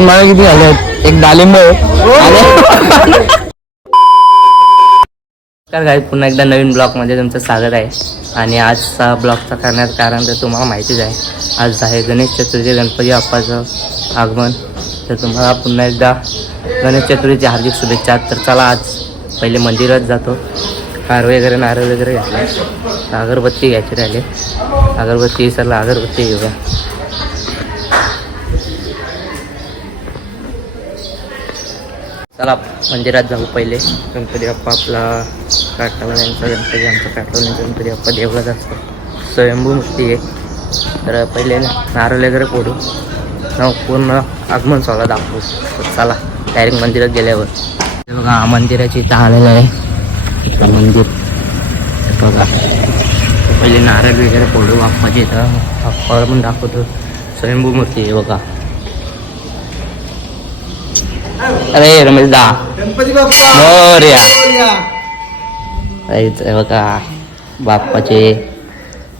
मला किती झाले एक डालिंब तर काय पुन्हा एकदा नवीन ब्लॉगमध्ये तुमचं स्वागत आहे. आणि आजचा ब्लॉगचा करण्याचं कारण तर तुम्हाला माहितीच आहे. आज आहे गणेश चतुर्थी, गणपती बाप्पाचं आगमन. तर तुम्हाला पुन्हा एकदा गणेश चतुर्थीची हार्दिक शुभेच्छा. तर चला आज पहिले मंदिरात जातो. कार वगैरे नारळ वगैरे घेतला, अगरबत्ती घ्यायची राहिले. अगरबत्ती विसरला, अगरबत्ती घेऊया. चला मंदिरात जाऊ. पहिले गणपती बाप्पा आपला काटवल्यांचा गणपती, आमचा काटवल्यांचा गणपती बाप्पा देवळात असतो, स्वयंभू मूर्ती आहे. तर पहिले नारळ वगैरे फोडू, पूर्ण आगमन सोहळा दाखवू. चला डायरेक्ट मंदिरात गेल्यावर बघा मंदिराची इथं आलेलं आहे मंदिर. बघा पहिले नारळ वगैरे फोडू बाप्पाची इथं. बाप्पावर पण दाखवतो, स्वयंभू मूर्ती आहे बघा. अरे रमेश दा गणपती बाप्पा बघा बाप्पाचे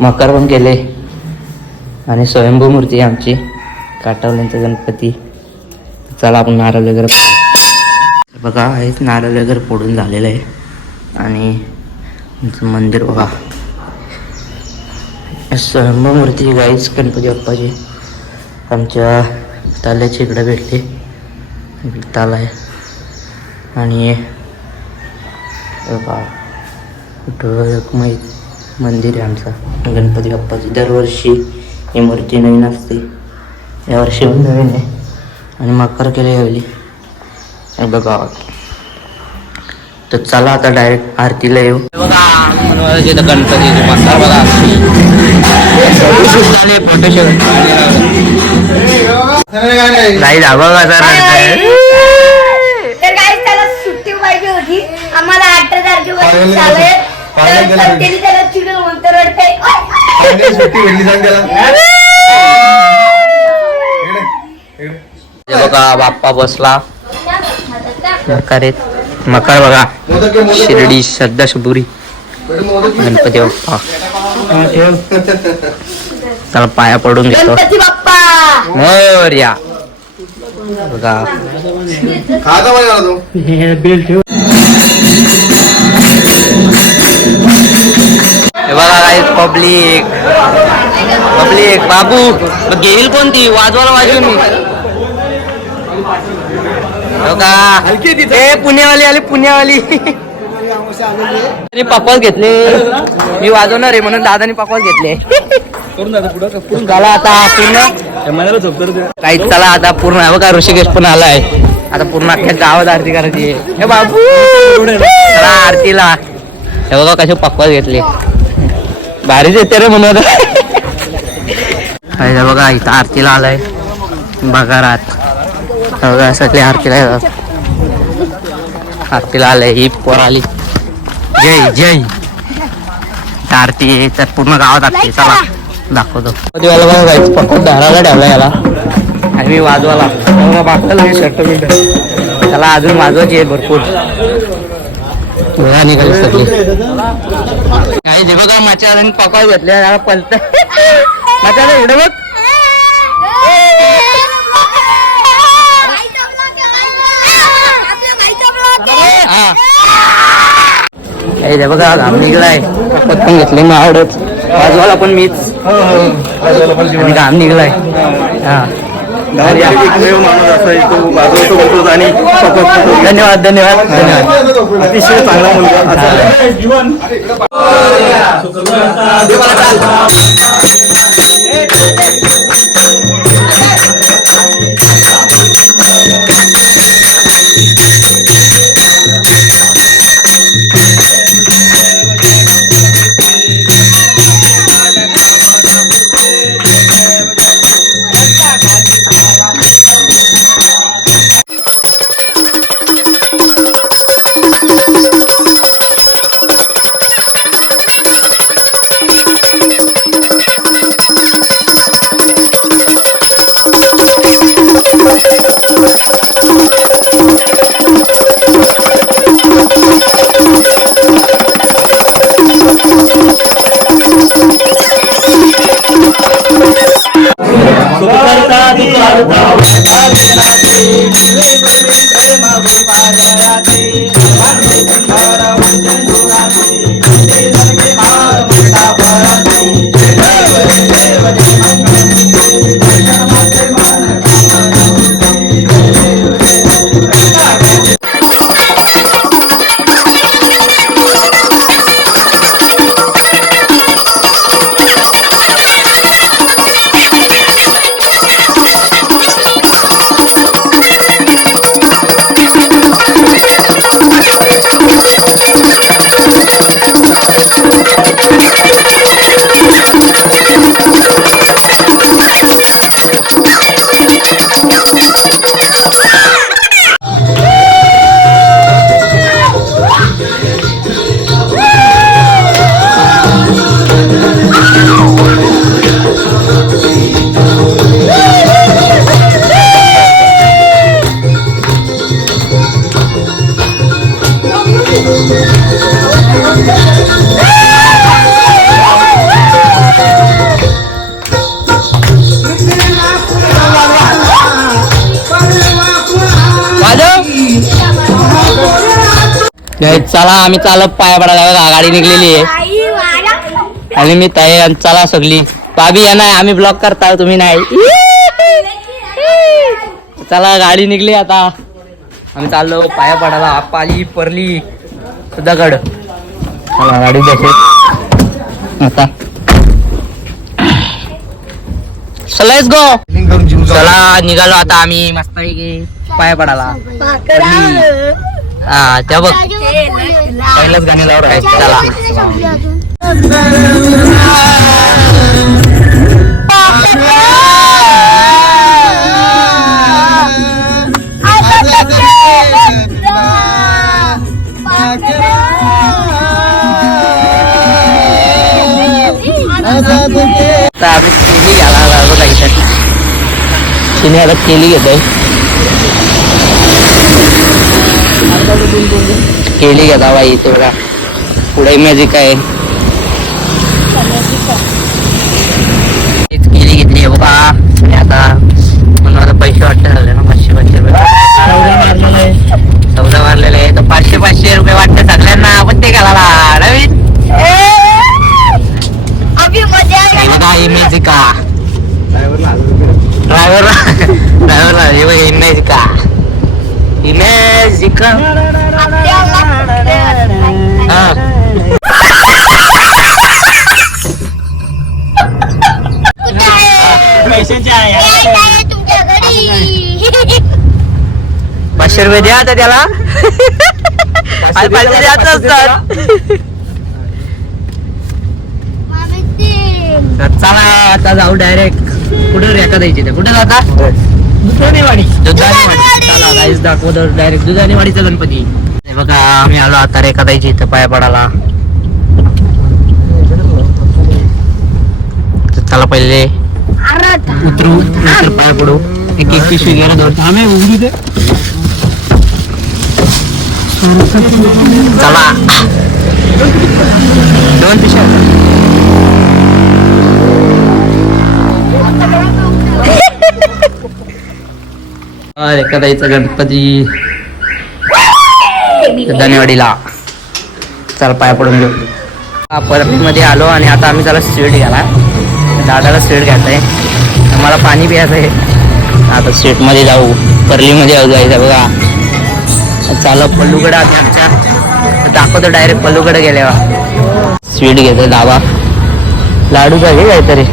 मकर पण केले. आणि स्वयंभू मूर्ती आहे आमची काटवल्यांचा गणपती. चला आपण नारळ वगैरे बघा, हेच नारळ वगैरे फोडून झालेलं आहे. आणि मंदिर बघा, स्वयंभू मूर्ती गाईच गणपती बाप्पाची आमच्या ताल्याची इकडे भेटली. ताल आहे. आणि मंदिर आहे आमचा गणपती बाप्पाची. दरवर्षी ही मूर्ती नवीन असते, यावर्षी पण नवीन आहे. आणि मकर केले यावेळी बघा. तर चला आता डायरेक्ट आरतीला येऊ. बघा गणपती मकर बघा, फोटोशूट नाही धाबा सुट्टी पाहिजे होती आम्हाला. 8 तारखेला त्याला चिडून म्हणतो रडतंय. बघा बाप्पा बसला मकरेत. मकर बघा, शिर्डी श्रद्धा शुभुरी गणपती बाप्पा. चला पाया पडून घेतो. मोरया बघा. बघा गाईस पब्लिक पब्लिक. बाबू घेईल कोणती वाजवायला वाजवी मी बघा. पुण्यावाली आली, पुण्यावाली. पकवास घेतले, मी वाजवणार आहे म्हणून दादानी पकवास घेतले. चला आता पूर्ण काही. चला आता पूर्ण बघा ऋषिकेश पण आलाय. आता पूर्ण अख्ख्या गावात आरती करायची आहे. हे बाबू चला आरतीला. हे बघा कसे पकवास घेतले, भारीच येते रे म्हणून. बघा इथं आरतीला आलाय बघारात. बघा सगळे आरतीला येतात. आरतीला आलंय, ही पोर आली. जय जय आरती. तर पूर्ण गावात आरती. चला दाखवतो. पकड धाराला ठेवला याला आणि मी वाजवाला बागताला शर्ट मिनिट. त्याला अजून वाजवायची आहे भरपूर. निघाली सगळी काही. जे बघा माझ्या पकड घेतल्या पलत माझ्या एवढं बघ. हा बघा घाम निघलाय. पटकन घेतले मी आवडत. वाजवाला पण मीच आणि घाम निघलाय. हा धन्यवाद धन्यवाद धन्यवाद. अतिशय चांगला मुलगा. चला आम्ही चालत पाया पडायला बघा, गाडी निघलेली आहे आणि मी तयार. चला सगळी बाबी या नाही, आम्ही ब्लॉक करता तुम्ही नाही. चला गाडी निघली आता, आम्ही चाललो पाया पडायला. आपाली परली दगड. चला गाडी बसू आता. Let's go. चला निघालो आता आम्ही मस्त पाया पडायला. हा त्या बघ पहिल्याच गाणी लावून राहायचं. चला आता आम्ही केली घाला तिने आता केली घेतोय. केली घेता बाई तेवढा पुढे मॅजिक आहे. केली घेतली बघा. आणि आता मला पैसे वाटत झाले ना, 500 रुपये सौदा मारलेला आहे. तर 500 रुपये वाटतं सगळ्यांना. आपण ते घालायला नवीन बघा इमेजिका. ड्रायव्हरला हे बघा इमेजिका. इमेजिका ₹500 द्या आता त्याला. 500 द्यायचं असतात. चला आता जाऊ डायरेक्ट. कुठे रेखा द्यायची कुठे जाता? दुधानेवाडी. चला गाईस दाखवतो डायरेक्ट दुधानेवाडीचा गणपती. हे बघा आम्ही आलो आता रेखा द्यायची इथं पाया पडायला. चला पहिले उतरू नंतर पाया पडू. एक पिशवी घ्यायला दोन आम्ही उघडी दे. चला 2 पिशव्या. रेखा द्यायचा गणपती धनेवाडीला. चला पाया पडून घेऊ. परळीमध्ये आलो आणि आता आम्ही त्याला स्वीट घ्याला. दादाला स्वीट घ्यायचंय, मला पाणी प्यायचं आहे. आता स्वीटमध्ये जाऊ. परळीमध्ये जायचं बघा. चालू पल्लूकडे आम्ही आमच्या दाखवतो डायरेक्ट पल्लूकडे गेल्यावर. स्वीट घेतोय दाबा. लाडू पाहिजे काहीतरी.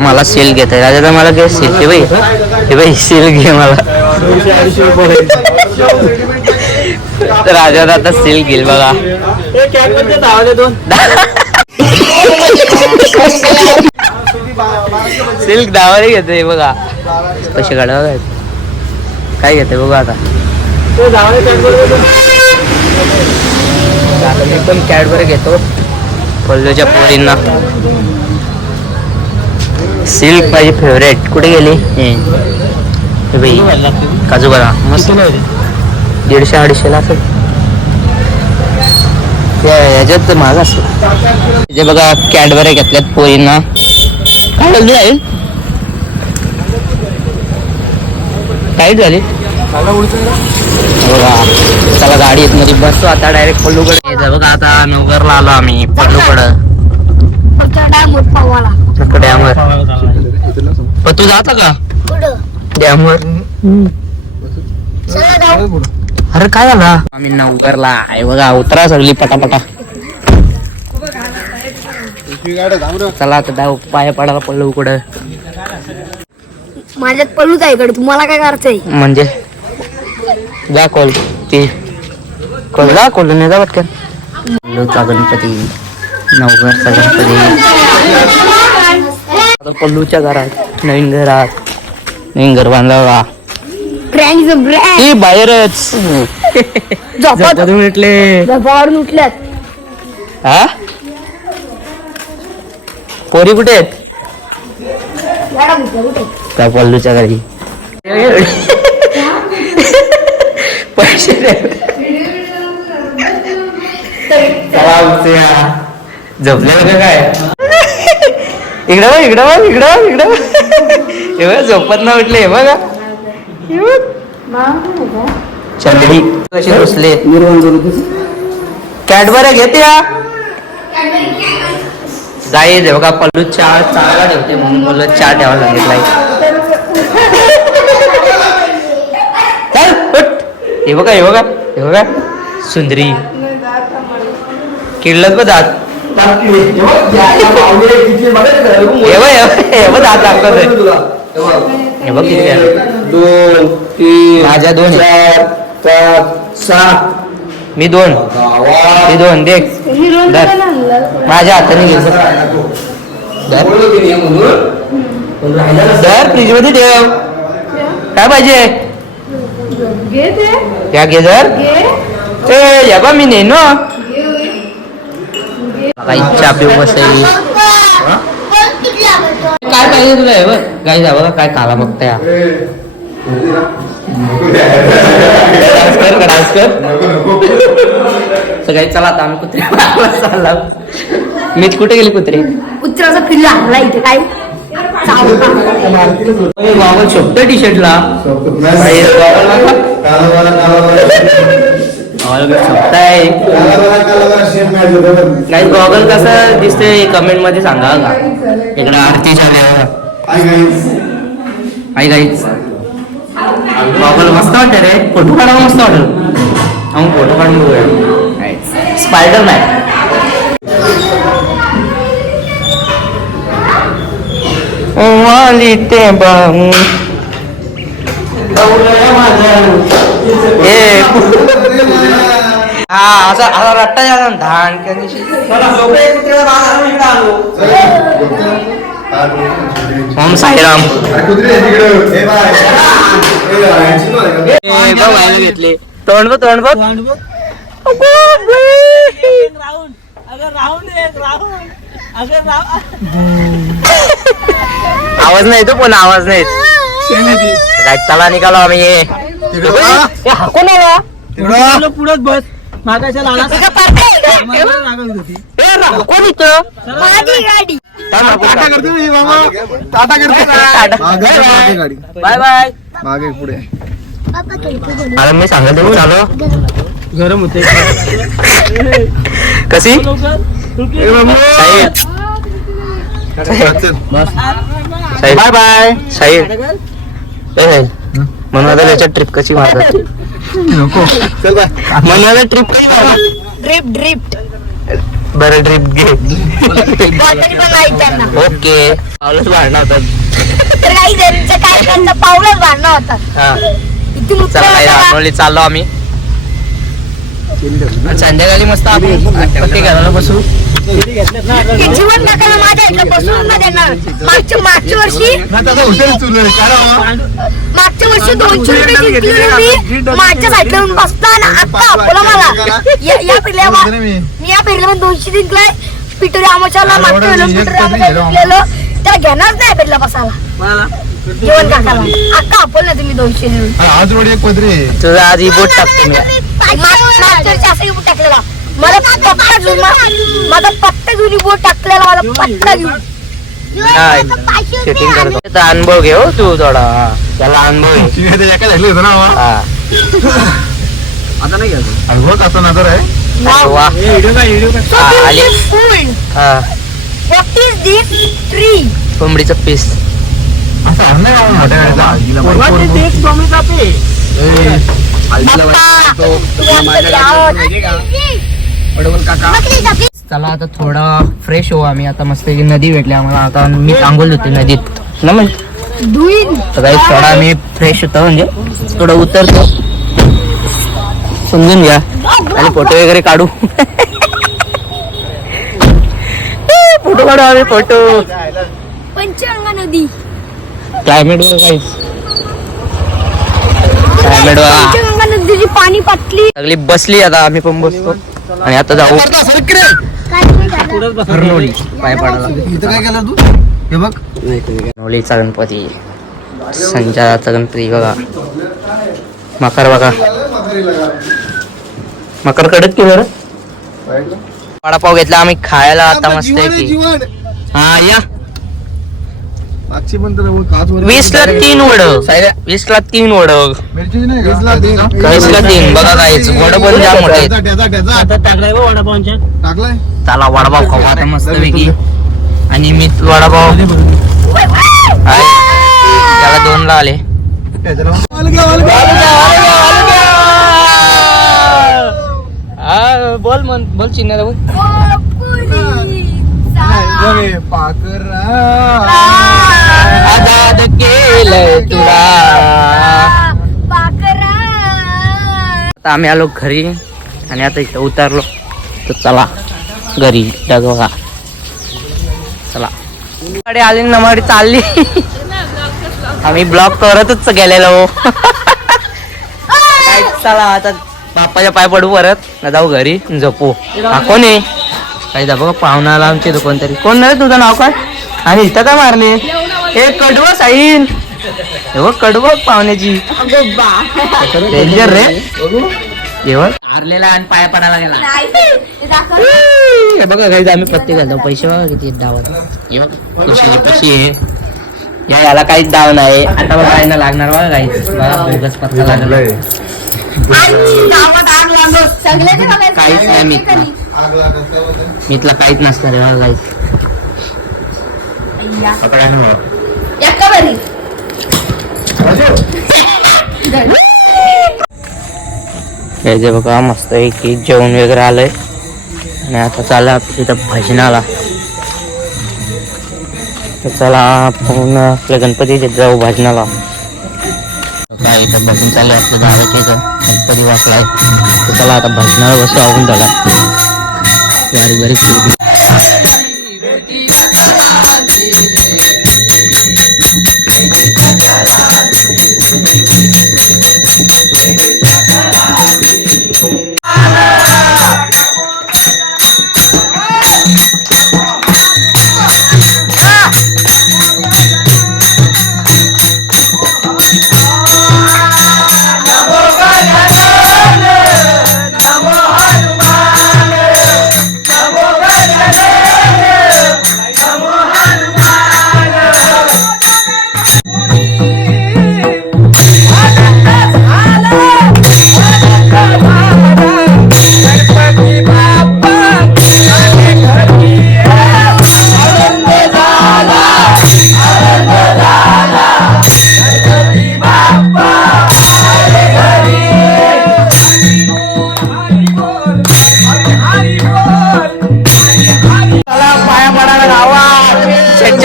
मला सेल घेत आहे राजा. मला काय सेल हे बाई सेल घे मला. राजा आता सेल घेईल बघा. सिल्क डावाने घेतोय बघा. पैसे काढा काय घेतोय बघा आता. मी पण कॅडबरी घेतो पल्लूच्या पोरींना. सिल्क माझी फेवरेट. कुठे गेली हे बाई? काजू बरा मस्त 150-250 असेल. याच्यात महाग असतो. जे बघा कॅडबरी घेतल्यात पोरींना. काय जल्दी जाईल टाईट झाली बघा. चला गाडीत मध्ये बसतो आता डायरेक्ट पल्लूकडे. बघा आता नवघरला आलो आम्ही पल्लूकडं. डॅमवर पण तू जाता का डॅमवर? अरे काय झाला? आम्ही नवघरला आहे बघा. उतरा सगळी पटापटा. चला आता पाया पडायला पल्लूकडं. माझ्यात पल्लूच आहे इकडे. तुम्हाला काय करायचंय म्हणजे जा कॉल ती कॉल जा कॉल नाही जा पटकन. पल्लूचा गणपती नवघरचा गणपती. आता पल्लूच्या घरात नवीन घर बांधला बघा. ती बाहेरच झोपातून उठले. झोपावरून उठल्यात. हा पोरी कुठे आहेत? त्या पल्लूच्या घरी. पैसे झोपले का काय? इकडं हे बघ झोपत न उठले बघा चंद्री कशी बसले कॅडबऱ्या घेते गाई दे बघा पल्लू चहा चांगला ठेवते म्हणून मला चहा ठेवायला सांगितलाय हे बघा हे बघा हे बघा सुंदरी किडलत बघ दात हे बघ दात दाखवतोय हे बघ किती 2 3 माझ्या 2 4 5 6 मी 2 मी 2 देख माझ्या हाताने घे दर फ्रीज मध्ये ठेव काय पाहिजे क्या घे जर ए बा मी नाही ना इच्छा पिऊ बसाई काय पाहिजे तुला हे बघ गाई जा बघा काय काला बघताय डान्स कर सगळी चला आता आम्ही कुत्रे चालला मीच कुठे गेली कुत्रे कुत्र्याचा पिल्ला हल्ला इथे काय गॉगल शोभतोय टी शर्टला शोभताय नाही गॉगल कसं दिसतंय कमेंट मध्ये सांगा का इकडे आरती झाली आई गाईच गॉगल मस्त वाटत रे फोटो काढावा मस्त वाटत आम्ही फोटो काढून बघूया स्पायडर मॅन ते बघ हा असा असा रट्टा झाला धान ओम साईराम घेतले तोंड बघ तोंड बघ आवाज नाही तो पण आवाज नाही चला निघालो आम्ही हाकून आला पुढच बस मागाच्या कोण इथं बाय बाय मागे पुढे अरे मी सांगत चालू गरम होते कशी बाय बाय साहेब म्हणून आता त्याच्या ट्रिप कशी मारतात म्हणून ट्रिप कशी ड्रिप ड्रिप बरं ट्रिप घे ओके पावलंच भांडणं होतात पावलंच भांडणं होतात चला चाललो आम्ही संध्याकाळी मस्त आपण पत्ते घालायला बसू जीवन टाकायला माझ्या इकडे बसून न देणार मागच्या वर्षी 200 रुपये जिंकले मी माझ्या साईडला येऊन बसताना आता बोला मला या पिल्ल्यावर मी या पिल्ल्यावर 200 जिंकलाय पिटोरी आमच्याला मागच्या जिंकलेलं त्याला घेणार नाही पिल्ला बसायला जीवन टाकायला अक्का आपण ना तुम्ही 200 देऊन आज तुझा आज ही बोट टाकतो मी मागच्या बोट टाकलेला मला माझा पत्ता घेऊन बोट टाकलेला मला पत्ता घेऊन शूटिंग करतो अनुभव घे हो तू थोडा त्याला अनुभव आता नाही अनुभव कसा नजर आहे कोंबडीचं पीस चला आता थोडा फ्रेश हो आम्ही आता मस्त नदी भेटली आम्हाला आता मी आंघोळ होते नदीत ना म्हणजे थोडा मी फ्रेश होतो म्हणजे थोडं उतरतो समजून घ्या आणि फोटो वगैरे काढू फोटो काढू आम्ही फोटो पंचगंगा नदी क्लायमेट पंचगंगा नदीची पाणी पातली सगळी बसली आता आम्ही पण बसतो आणि आता जाऊ पाय पडायला नवलीचा गणपती संजाचा गणपती बघा मकर बघा मकर कडक की बरं वडापाव घेतला आम्ही खायला आता मस्त की हा या पाचशे पण तर काच वर 20ला 3 वड 20ला 3 वड मिरची नाही का? 20ला 3 बघा काहीच वड पण जाम मोठे आहेत. आता टाकलाय का वडापावच्या? टाकलाय चला वडापाव खाऊ आता मस्त पैकी. आणि मी वडापाव आहे. त्याला 2ला आले. बोल बोल चिन्ह बोल. आजाद केलंय तुला. आता आम्ही आलो घरी आणि आता इथं उतरलो तर चला घरी बघा. चला गाडी आली ना गाडी चालली. आम्ही ब्लॉक करतच गेलेलो. चला आता बाप्पाच्या पाय पडू परत ना जाऊ घरी झोपू. हा कोण आहे काही जा बघा पाहुणाला आमचे कोणतरी. कोण नाही तुझं नाव काय आणि इथं काय मारले हे कडवं साईन हे बघ कडवं पाहुण्याची डेंजर रे. जेवण हारलेला आणि पाया पडायला गेला. हे बघा काही आम्ही प्रत्येक घालतो पैसे बघा किती डावात. हे बघा कशी आहे याला काहीच डाव नाही. आता बघा काय लागणार बघा काही बोगस पत्ता लागलाय. काहीच नाही मीतला काहीच नसणार आहे बघा काहीच. बघा मस्त की जेवण वगैरे आलंय आणि आता चाललं तिथं भजनाला. तर चला आपण आपल्या गणपतीच्या जाऊ भजनाला. काय इथं भजन चालू आहे आपल्या गावात. इथं गणपती वाचलाय तर चला आता भजनाला बसू आपण. त्याला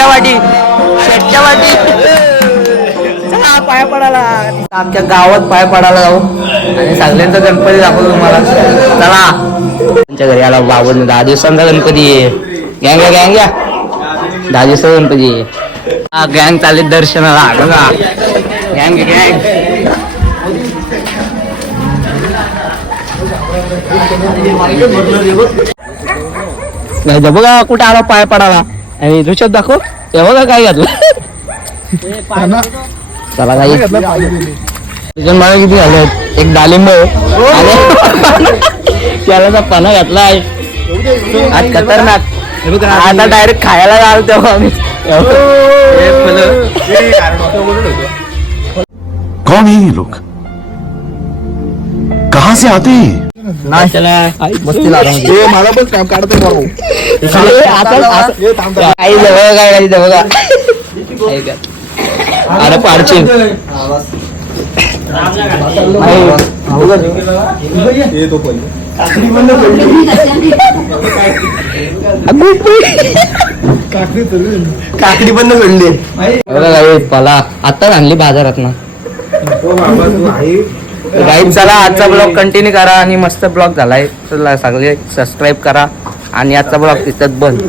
बारीक बारीक पाया पडायला आमच्या गावात पाया पडायला जाऊ आणि सगळ्यांचा गणपती दाखवतो तुम्हाला. चला आमच्या घरी आला बाबून 10 दिवसांचा गणपती आहे. गँग गँग या 10 दिवसाचा गणपती आहे. हा गँग चालले दर्शनाला बघा. गँग गँग बघा कुठे आला पाय पडायला आणि ऋषभ दाखव ते बघा काय घातलं. चला काही मला किती झालं एक डालिंब त्याला पाना घातलाय आज खतरनाक. आता डायरेक्ट खायला जाल तेव्हा आम्ही. कौन है ये लोग कहाँ से आते हैं? नाही चला मस्ती लागला मला पण काम काढतो भाऊ. काही जवळ काय बघा. अरे पाडची काकडी पण सोडली मला आताच आणली बाजारात ना. गाईड चला आजचा ब्लॉग कंटिन्यू करा आणि मस्त ब्लॉग झालाय. चला सगळे सबस्क्राईब करा आणि आजचा ब्लॉग तिथंच बंद.